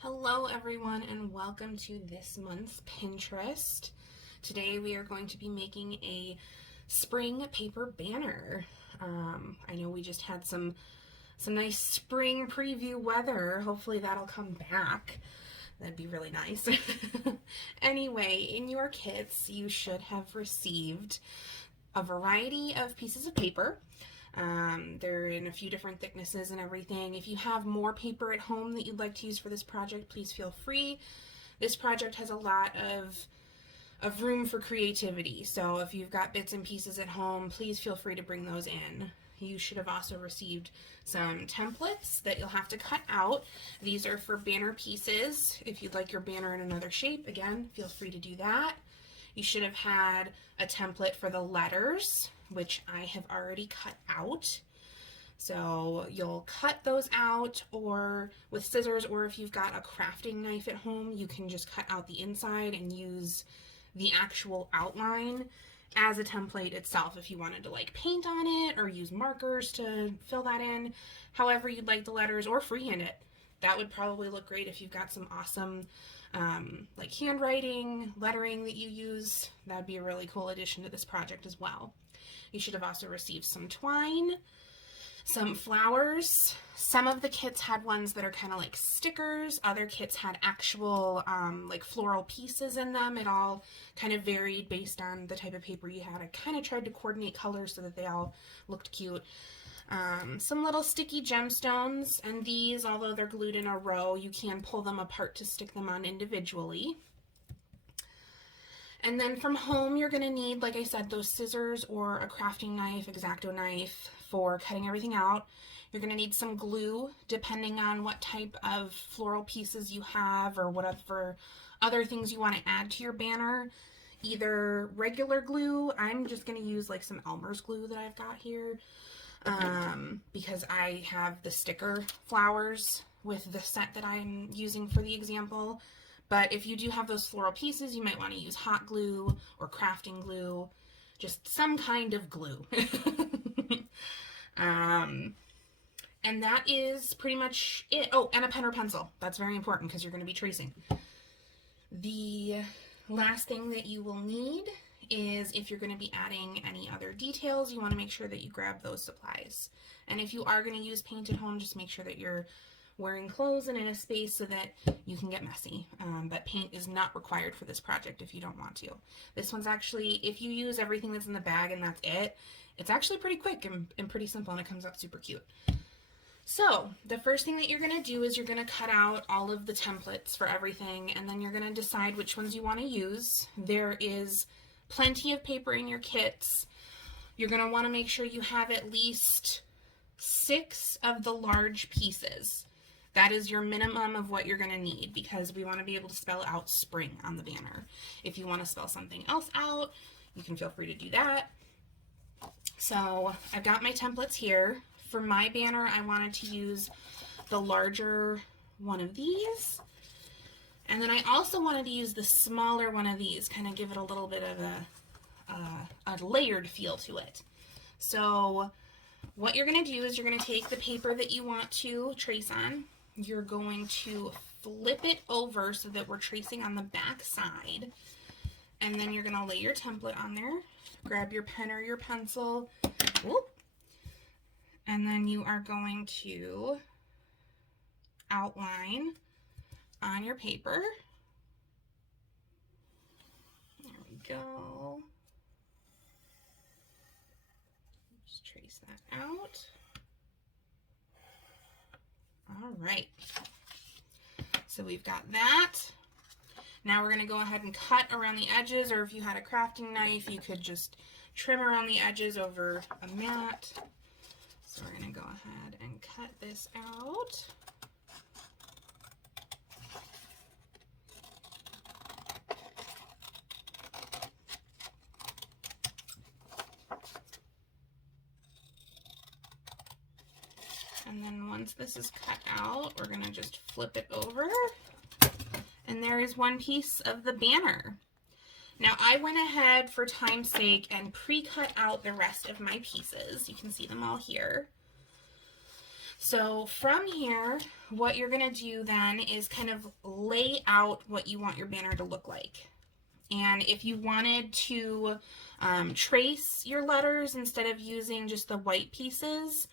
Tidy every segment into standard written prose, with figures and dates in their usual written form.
Hello everyone and welcome to this month's Pinterest. Today we are going to be making a spring paper banner. I know we just had some nice spring preview weather. Hopefully that'll come back. That'd be really nice. Anyway, in your kits you should have received a variety of pieces of paper. They're in a few different thicknesses and everything. If you have more paper at home that you'd like to use for this project, please feel free. This project has a lot of room for creativity, so if you've got bits and pieces at home, please feel free to bring those in. You should have also received some templates that you'll have to cut out. These are for banner pieces. If you'd like your banner in another shape, again, feel free to do that. You should have had a template for the letters, which I have already cut out. So you'll cut those out or with scissors, or if you've got a crafting knife at home, you can just cut out the inside and use the actual outline as a template itself if you wanted to like paint on it or use markers to fill that in. However you'd like the letters, or freehand it. That would probably look great if you've got some awesome like handwriting, lettering that you use. That'd be a really cool addition to this project as well. You should have also received some twine, some flowers. Some of the kits had ones that are kind of like stickers. Other kits had actual like floral pieces in them. It all kind of varied based on the type of paper you had. I kind of tried to coordinate colors so that they all looked cute. Some little sticky gemstones, and these, although they're glued in a row, you can pull them apart to stick them on individually. And then from home, you're going to need, like I said, those scissors or a crafting knife, X-Acto knife for cutting everything out. You're going to need some glue, depending on what type of floral pieces you have or whatever other things you want to add to your banner. Either regular glue, I'm just going to use like some Elmer's glue that I've got here, because I have the sticker flowers with the set that I'm using for the example. But if you do have those floral pieces, you might want to use hot glue or crafting glue, just some kind of glue. And that is pretty much it. Oh, and a pen or pencil. That's very important because you're going to be tracing. The last thing that you will need is, if you're going to be adding any other details, you want to make sure that you grab those supplies. And if you are going to use paint at home, just make sure that you're wearing clothes and in a space so that you can get messy. But paint is not required for this project if you don't want to. This one's actually, if you use everything that's in the bag and that's it, it's actually pretty quick and pretty simple, and it comes out super cute. So the first thing that you're going to do is you're going to cut out all of the templates for everything, and then you're going to decide which ones you want to use. There is plenty of paper in your kits. You're going to want to make sure you have at least 6 of the large pieces. That is your minimum of what you're going to need, because we want to be able to spell out spring on the banner. If you want to spell something else out, you can feel free to do that. So I've got my templates here. For my banner, I wanted to use the larger one of these. And then I also wanted to use the smaller one of these, kind of give it a little bit of a layered feel to it. So what you're going to do is you're going to take the paper that you want to trace on. You're going to flip it over so that we're tracing on the back side. And then you're going to lay your template on there. Grab your pen or your pencil. Whoop. And then you are going to outline on your paper. There we go. Just trace that out. All right. So we've got that. Now we're going to go ahead and cut around the edges, or if you had a crafting knife, you could just trim around the edges over a mat. So we're going to go ahead and cut this out. And then once this is cut out, we're going to just flip it over. And there is one piece of the banner. Now I went ahead for time's sake and pre-cut out the rest of my pieces. You can see them all here. So from here, what you're going to do then is kind of lay out what you want your banner to look like. And if you wanted to trace your letters instead of using just the white pieces,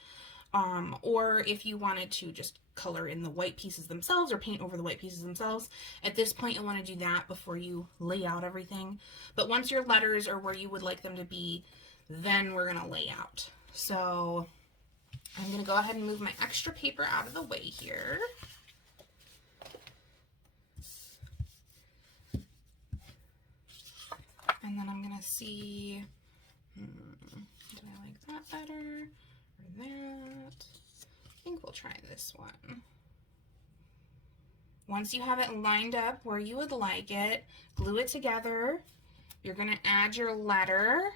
or if you wanted to just color in the white pieces themselves or paint over the white pieces themselves, at this point you'll want to do that before you lay out everything. But once your letters are where you would like them to be, then we're going to lay out. So I'm going to go ahead and move my extra paper out of the way here. And then I'm going to see, do I like that better or that? I think we'll try this one. Once you have it lined up where you would like it, glue it together. You're going to add your letter.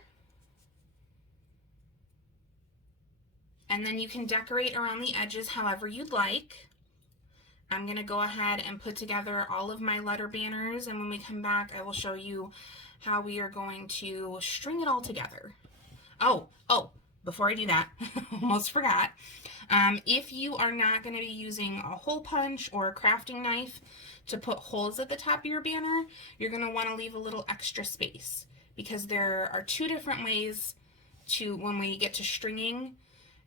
And then you can decorate around the edges however you'd like. I'm going to go ahead and put together all of my letter banners, and when we come back, I will show you how we are going to string it all together. Oh, before I do that, almost forgot. If you are not going to be using a hole punch or a crafting knife to put holes at the top of your banner, you're going to want to leave a little extra space, because there are two different ways to, when we get to stringing,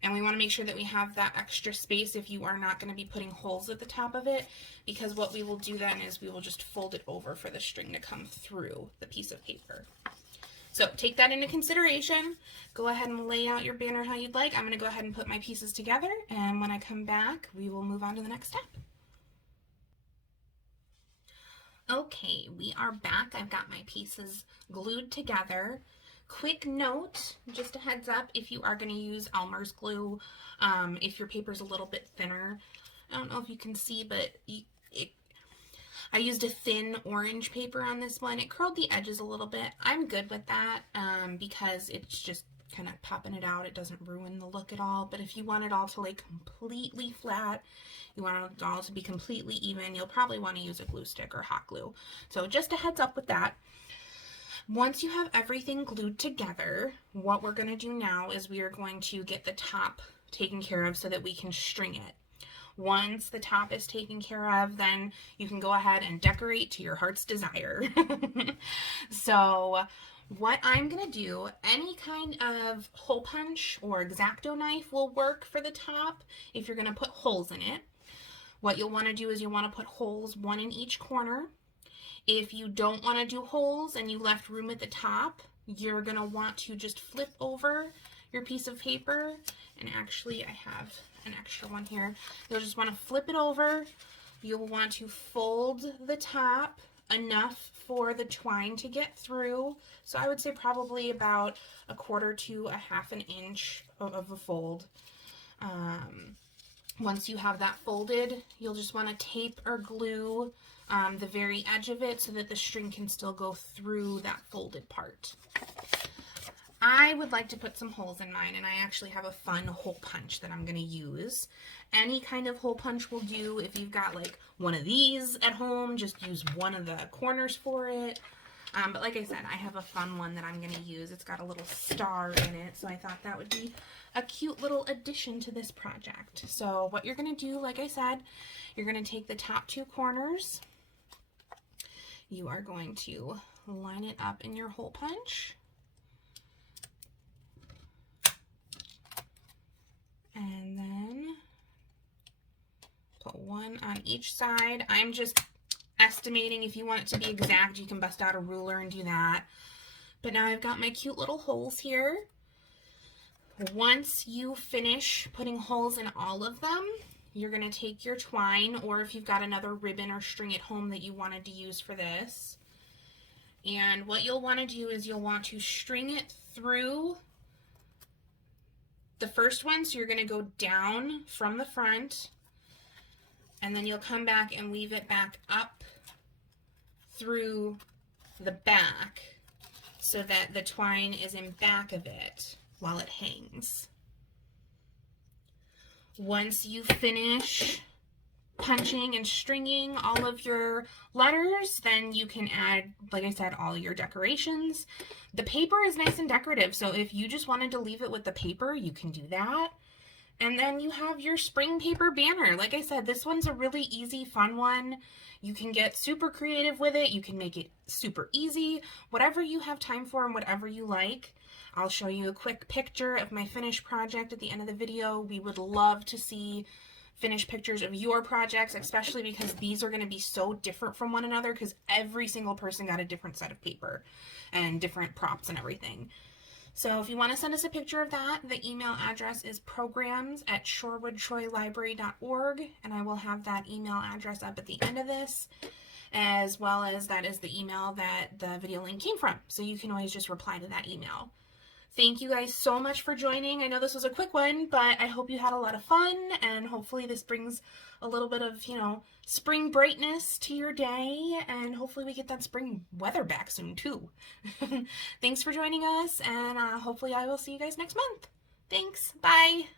and we want to make sure that we have that extra space if you are not going to be putting holes at the top of it, because what we will do then is we will just fold it over for the string to come through the piece of paper. So take that into consideration. Go ahead and lay out your banner how you'd like. I'm going to go ahead and put my pieces together, and when I come back, we will move on to the next step. Okay, we are back. I've got my pieces glued together. Quick note, just a heads up, if you are going to use Elmer's glue, if your paper's a little bit thinner, I don't know if you can see, but I used a thin orange paper on this one. It curled the edges a little bit. I'm good with that because it's just kind of popping it out. It doesn't ruin the look at all. But if you want it all to lay completely flat, you want it all to be completely even, you'll probably want to use a glue stick or hot glue. So just a heads up with that. Once you have everything glued together, what we're going to do now is we are going to get the top taken care of so that we can string it. Once the top is taken care of, then you can go ahead and decorate to your heart's desire. So what I'm going to do, any kind of hole punch or X-Acto knife will work for the top if you're going to put holes in it. What you'll want to do is you'll want to put holes, one in each corner. If you don't want to do holes and you left room at the top, you're going to want to just flip over your piece of paper. And actually, I have an extra one here. You'll just want to flip it over. You'll want to fold the top enough for the twine to get through. So I would say probably about 1/4 to 1/2 inch of a fold. Once you have that folded, you'll just want to tape or glue the very edge of it so that the string can still go through that folded part. I would like to put some holes in mine, and I actually have a fun hole punch that I'm going to use. Any kind of hole punch will do. If you've got like one of these at home, just use one of the corners for it. But like I said, I have a fun one that I'm going to use. It's got a little star in it, so I thought that would be a cute little addition to this project. So what you're going to do, like I said, you're going to take the top 2 corners. You are going to line it up in your hole punch. And then put one on each side. I'm just estimating. If you want it to be exact, you can bust out a ruler and do that. But now I've got my cute little holes here. Once you finish putting holes in all of them, you're going to take your twine, or if you've got another ribbon or string at home that you wanted to use for this, and what you'll want to do is you'll want to string it through the first one. So you're going to go down from the front, and then you'll come back and weave it back up through the back so that the twine is in back of it while it hangs. Once you finish punching and stringing all of your letters, then you can add, like I said, all your decorations. The paper is nice and decorative, so if you just wanted to leave it with the paper, you can do that. And then you have your spring paper banner. Like I said, this one's a really easy, fun one. You can get super creative with it. You can make it super easy, whatever you have time for and whatever you like. I'll show you a quick picture of my finished project at the end of the video. We would love to see finished pictures of your projects, especially because these are going to be so different from one another because every single person got a different set of paper and different props and everything. So if you want to send us a picture of that, the email address is programs@shorewood-troy-library.org, and I will have that email address up at the end of this, as well as that is the email that the video link came from. So you can always just reply to that email. Thank you guys so much for joining. I know this was a quick one, but I hope you had a lot of fun, and hopefully this brings a little bit of, spring brightness to your day, and hopefully we get that spring weather back soon too. Thanks for joining us, and hopefully I will see you guys next month. Thanks. Bye.